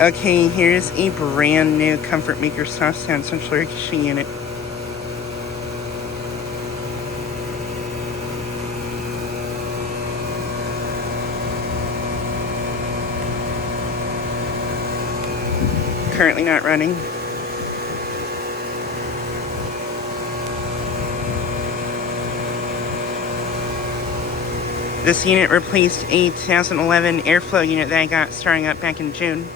Okay, here's a brand new Comfortmaker SoftSound central air conditioning unit. Currently not running. This unit replaced a 2011 Aire-Flo unit that I got starting up back in June.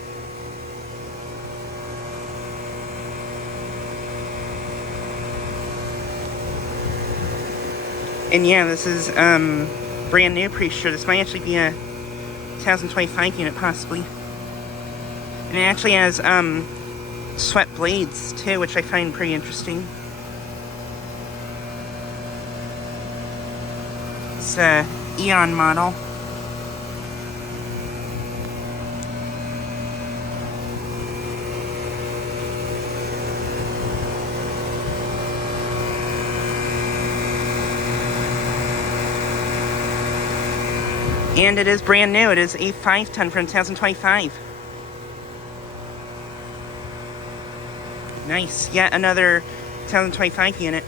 And yeah, this is brand new, pretty sure. This might actually be a 2025 unit, possibly. And it actually has swept blades too, which I find pretty interesting. It's a Eon model. And it is brand new. It is a 5-ton from 2025. Nice. Yet another 2025 unit.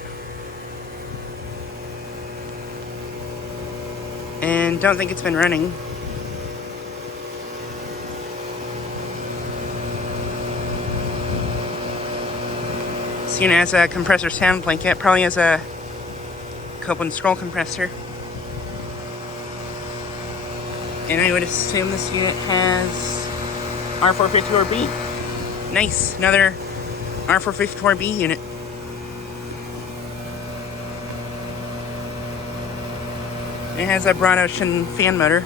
And don't think it's been running. This unit has a compressor sound blanket. Probably has a Copeland scroll compressor. And I would assume this unit has R454B. Nice, another R454B unit. It has a broad ocean fan motor.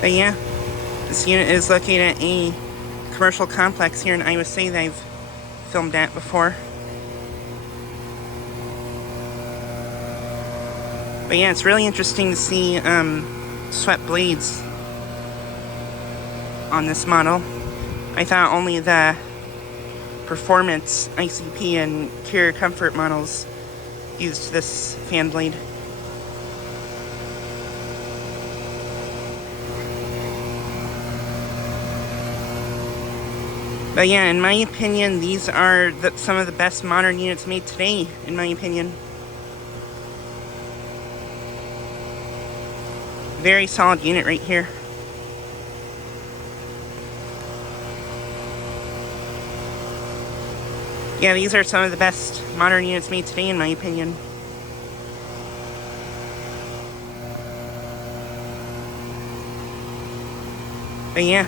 But yeah, this unit is located at a commercial complex here in Iowa City that I've filmed at before. But yeah, it's really interesting to see swept blades on this model. I thought only the Performance, ICP, and Cure Comfort models used this fan blade. But yeah, in my opinion, these are some of the best modern units made today, in my opinion. Very solid unit right here. Yeah, these are some of the best modern units made today, in my opinion. But yeah.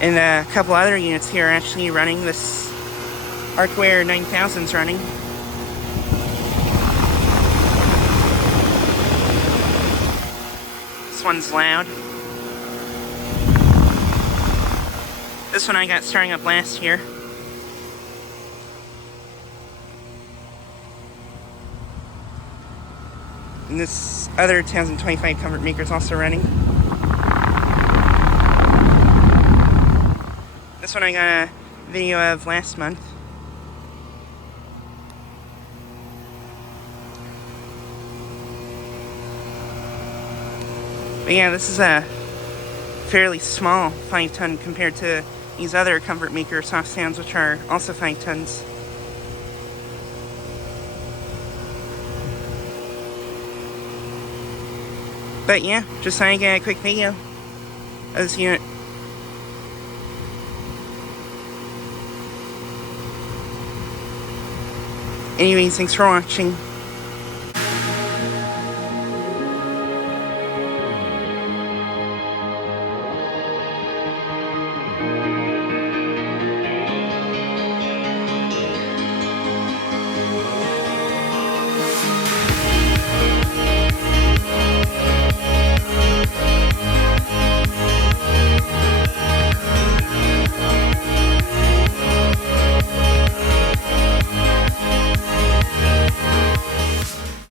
And a couple other units here are actually running. This Arcware 9000's running. This one's loud. This one I got starting up last year. And this other 2025 Comfortmaker is also running. This one I got a video of last month. But yeah, this is a fairly small 5-ton compared to these other Comfortmaker SoftSounds, which are also 5 tons. But yeah, just trying to get a quick video of this unit. Anyways, thanks for watching.